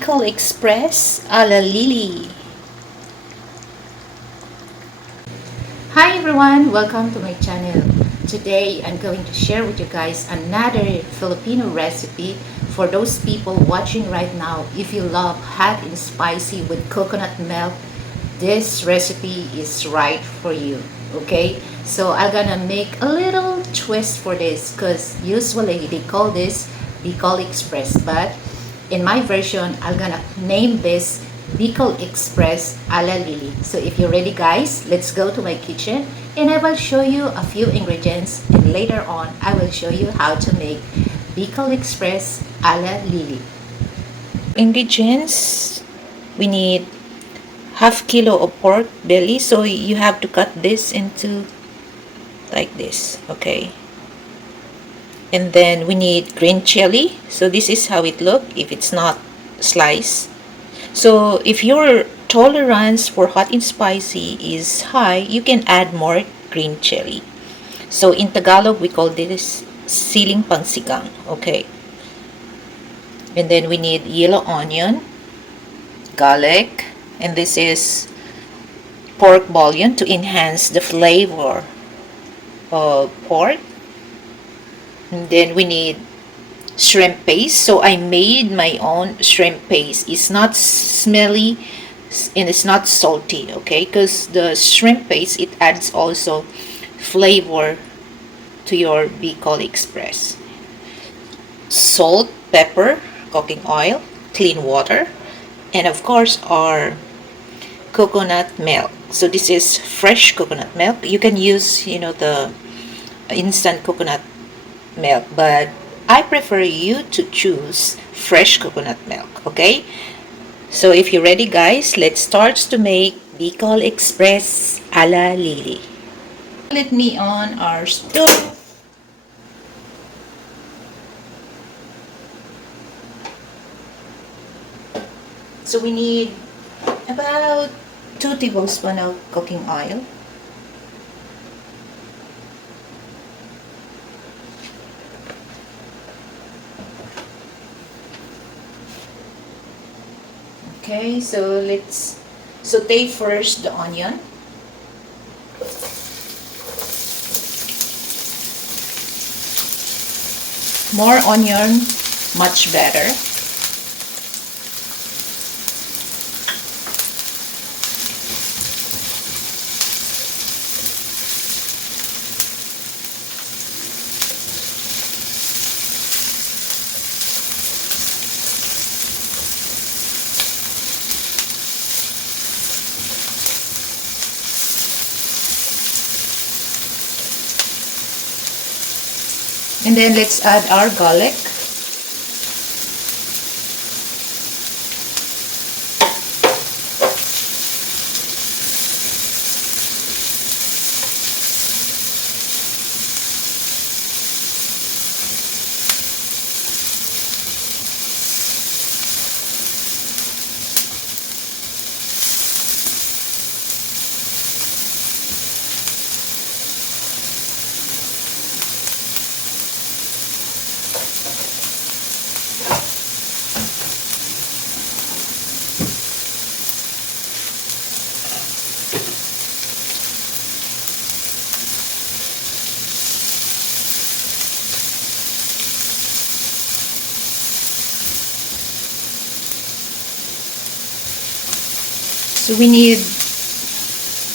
Bicol Express a la Lily. Hi everyone! Welcome to my channel. Today I'm going to share with you guys another Filipino recipe for those people watching right now. If you love hot and spicy with coconut milk, this recipe is right for you. Okay, so I'm gonna make a little twist for this because usually they call this Bicol Express, but in my version I'm gonna name this Bicol Express a la Lily. So if you're ready guys, let's go to my kitchen and I will show you a few ingredients, and later on I will show you how to make Bicol Express a la Lily. Ingredients: we need half kilo of pork belly, so you have to cut this into like this, okay? And then we need green chili, so this is how it look if it's not sliced. So if your tolerance for hot and spicy is high, you can add more green chili. So in Tagalog we call this siling pangsigang, okay? And then we need yellow onion, garlic, and this is pork bouillon to enhance the flavor of pork. And then we need shrimp paste. So I made my own shrimp paste. It's not smelly and it's not salty, okay? Because the shrimp paste, it adds also flavor to your Bicol Express. Salt, pepper, cooking oil, clean water, and of course our coconut milk. So this is fresh coconut milk. You can use, the instant coconut milk, but I prefer you to choose fresh coconut milk, okay? So if you're ready guys, let's start to make Bicol Express a la Lily. Let me on our stove. So we need about 2 tablespoons of cooking oil. Okay, so let's saute first the onion. More onion, much better. And then let's add our garlic. So we need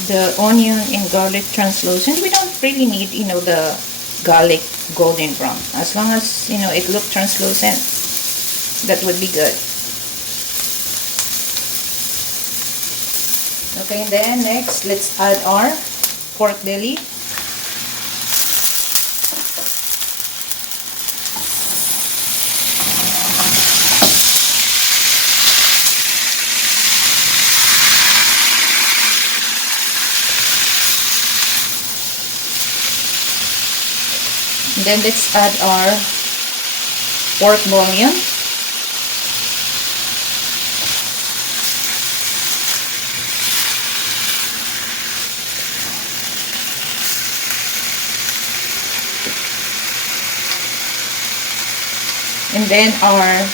the onion and garlic translucent. We don't really need, the garlic golden brown. As long as, it looks translucent, that would be good. Okay, and then next, let's add our pork belly. Then let's add our pork bouillon. And then our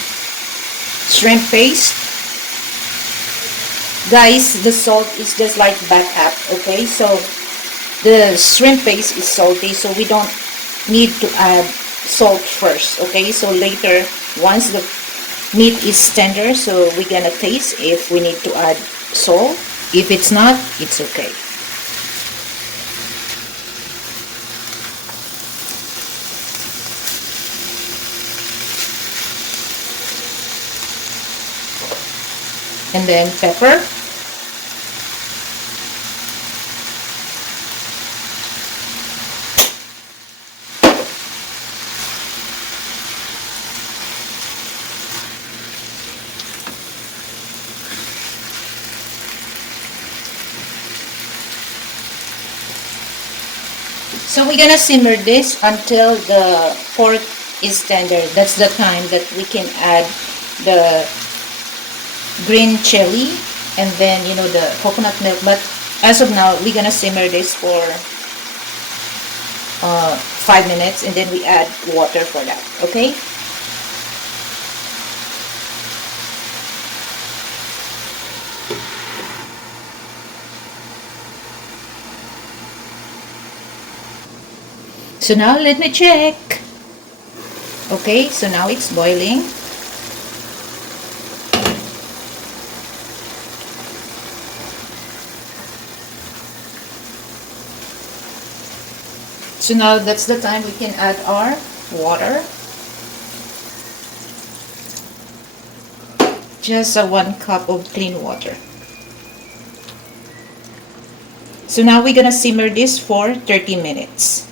shrimp paste. Guys, the salt is just like backup, okay? So the shrimp paste is salty, so we don't need to add salt first, okay? So later, once the meat is tender, so we're gonna taste if we need to add salt. If it's not, it's okay. And then pepper. So we're gonna simmer this until the pork is tender. That's the time that we can add the green chili and then the coconut milk. But as of now, we're gonna simmer this for 5 minutes, and then we add water for that. Okay. So now let me check. Okay, so now it's boiling. So now that's the time we can add our water. Just 1 cup of clean water. So now we're gonna simmer this for 30 minutes.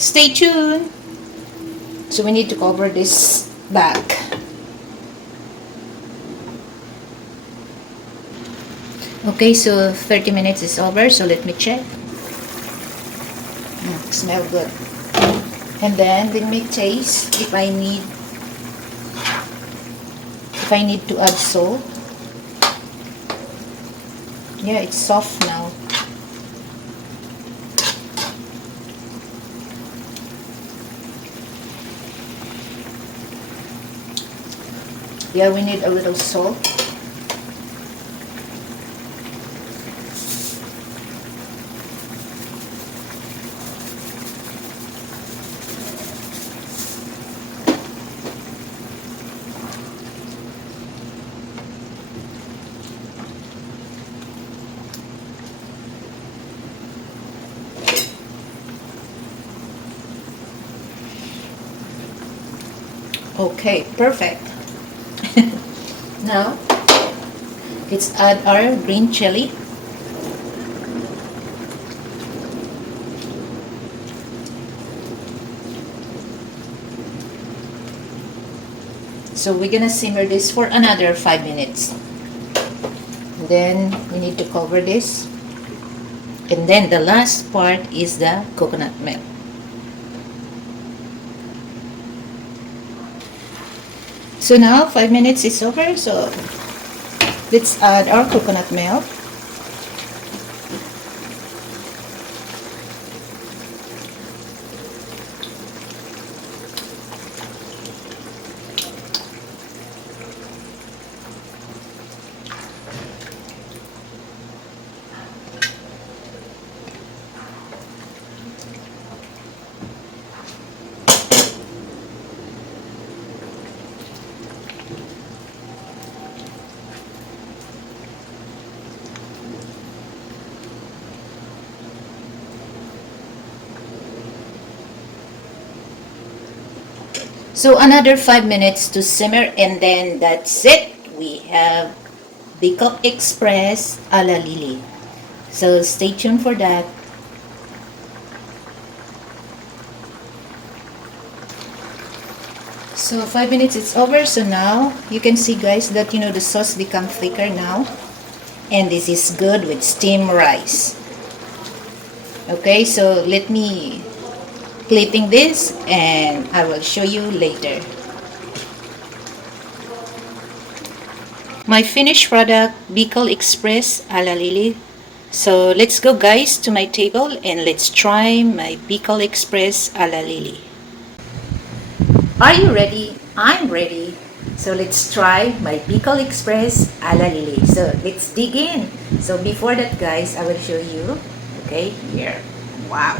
Stay tuned. So we need to cover this back. Okay, so 30 minutes is over, so let me check. Smell good. And then let me taste if I need to add salt. Yeah, it's soft now. Yeah, we need a little salt. Okay, perfect. Now, let's add our green chili. So we're gonna simmer this for another 5 minutes. And then we need to cover this. And then the last part is the coconut milk. So now 5 minutes is over, so let's add our coconut milk. So another 5 minutes to simmer, and then that's it. We have Bicol Express a la Lily. So stay tuned for that. So 5 minutes it's over. So now you can see, guys, that the sauce become thicker now. And this is good with steamed rice. Okay, so let me clipping this and I will show you later. My finished product, Bicol Express a la Lily. So let's go, guys, to my table and let's try my Bicol Express a la Lily. Are you ready? I'm ready. So let's try my Bicol Express a la Lili. So let's dig in. So before that guys, I will show you. Okay, here. Wow.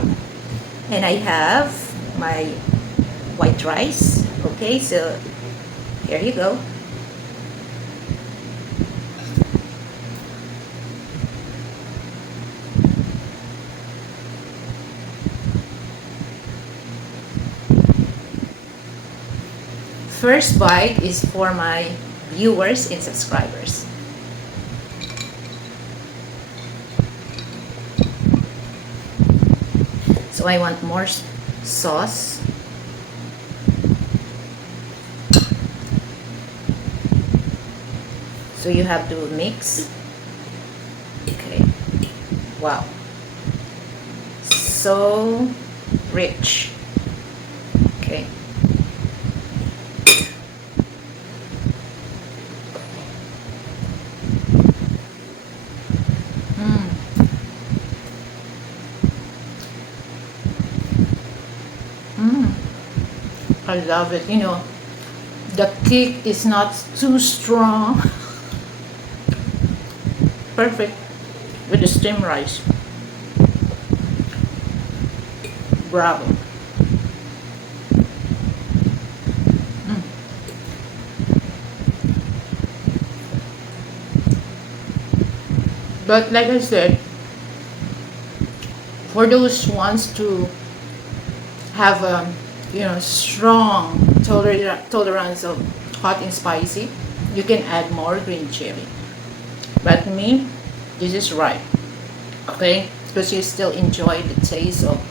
And I have my white rice. Okay, so here you go. First bite is for my viewers and subscribers. So I want more sauce. So you have to mix. Okay. Wow. So rich. Okay. I love it. You know, the kick is not too strong. Perfect with the steamed rice. Bravo. But like I said, for those ones to have a strong tolerance of hot and spicy, you can add more green chili. But me, this is right. Okay, because you still enjoy the taste of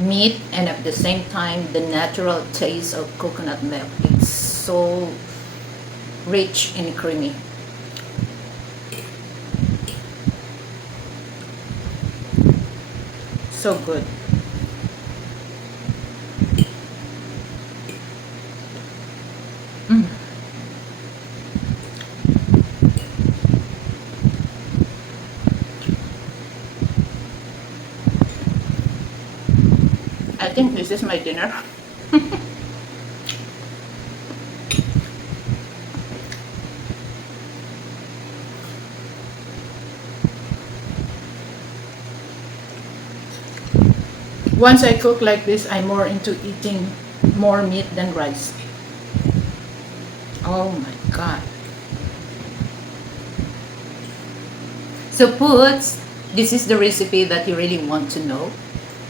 meat and at the same time the natural taste of coconut milk. It's so rich and creamy. So good. I think this is my dinner. Once I cook like this, I'm more into eating more meat than rice. Oh my god. So Puts, this is the recipe that you really want to know.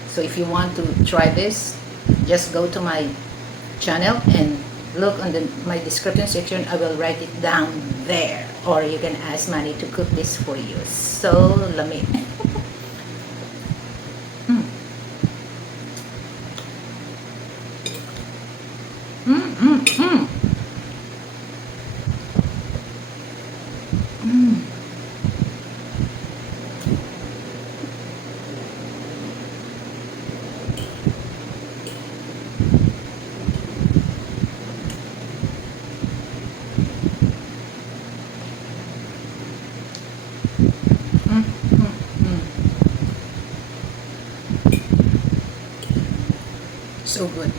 So if you want to try this, just go to my channel and look on my description section. I will write it down there. Or you can ask Manny to cook this for you. So lamig. So good.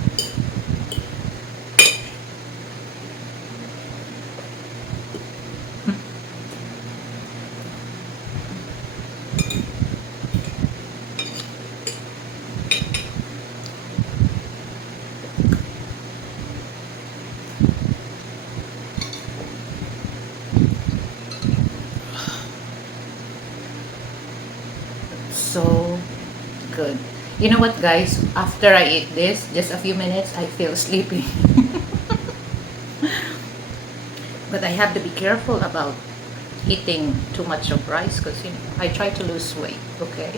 So good. You know what guys, after I eat this, just a few minutes, I feel sleepy. But I have to be careful about eating too much of rice because I try to lose weight, okay?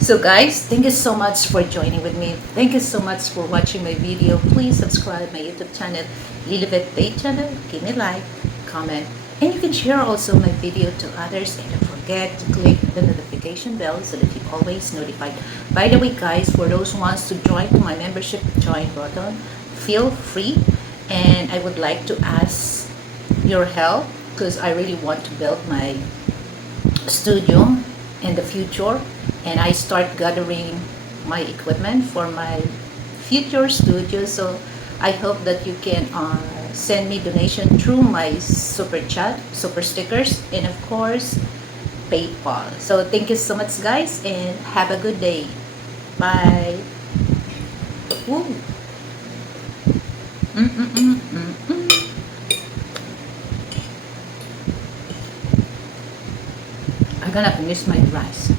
So guys, thank you so much for joining with me. Thank you so much for watching my video. Please subscribe my YouTube channel, Lilibet Bay channel. Give me a like, comment, and you can share also my video to others. And don't forget to click the notification bell so that you're always notified. By the way guys, for those who wants to join to my membership, join button, feel free. And I would like to ask your help because I really want to build my studio in the future, and I start gathering my equipment for my future studio. So I hope that you can send me donation through my super chat, super stickers, and of course, PayPal. So thank you so much, guys, and have a good day. Bye. Woo. I'm gonna finish my rice.